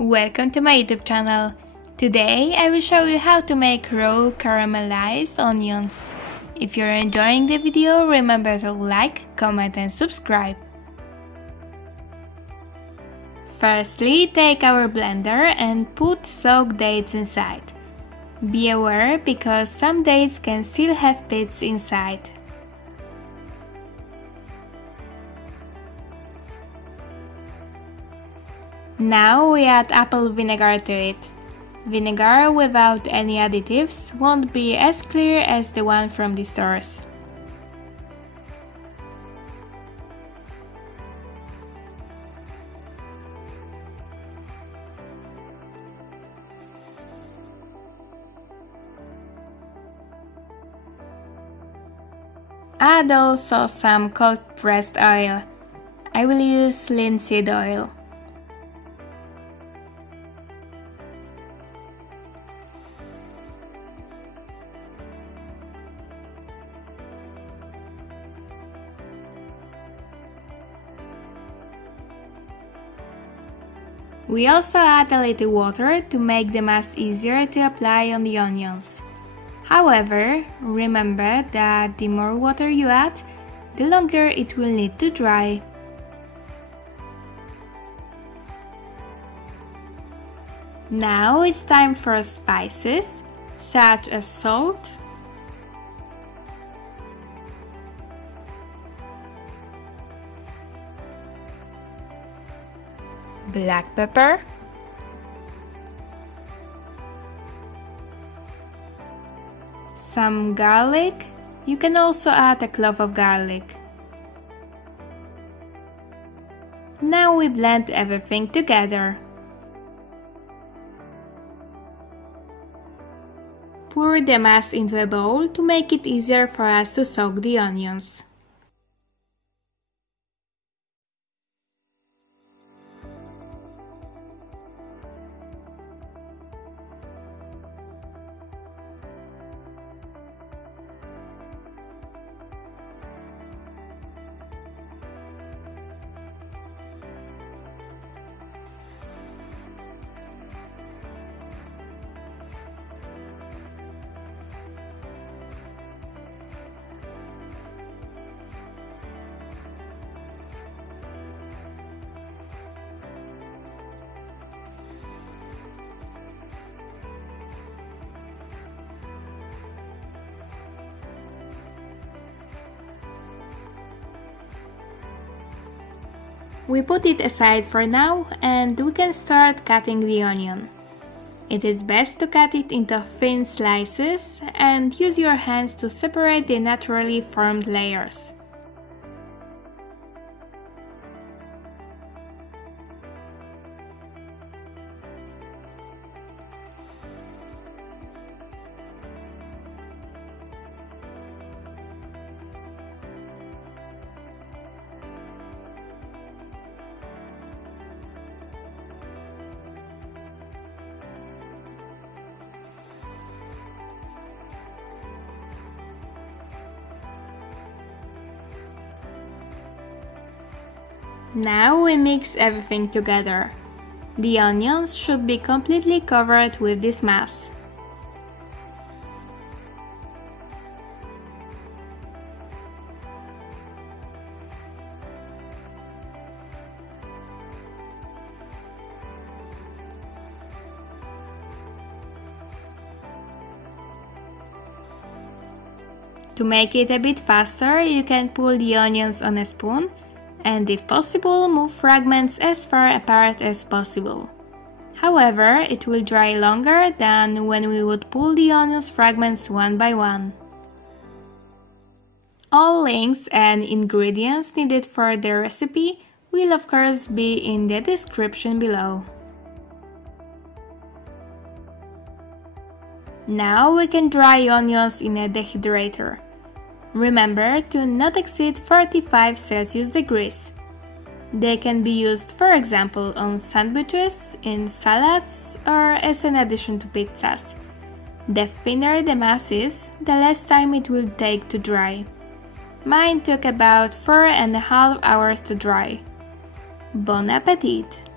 Welcome to my YouTube channel. Today I will show you how to make raw caramelized onions. If you're enjoying the video, remember to like, comment and subscribe. Firstly, take our blender and put soaked dates inside. Be aware because some dates can still have pits inside. Now we add apple vinegar to it. Vinegar without any additives won't be as clear as the one from the stores. Add also some cold pressed oil. I will use linseed oil. We also add a little water to make the mass easier to apply on the onions. However, remember that the more water you add, the longer it will need to dry. Now it's time for spices, such as salt, black pepper, some garlic. You can also add a clove of garlic. Now we blend everything together. Pour the mass into a bowl to make it easier for us to soak the onions. We put it aside for now and we can start cutting the onion. It is best to cut it into thin slices and use your hands to separate the naturally formed layers. Now we mix everything together. The onions should be completely covered with this mass. To make it a bit faster, you can pull the onions on a spoon and if possible, move fragments as far apart as possible. However, it will dry longer than when we would pull the onions fragments one by one. All links and ingredients needed for the recipe will of course be in the description below. Now we can dry onions in a dehydrator. Remember to not exceed 45 Celsius degrees. They can be used, for example, on sandwiches, in salads, or as an addition to pizzas. The thinner the mass is, the less time it will take to dry. Mine took about 4.5 hours to dry. Bon appetit!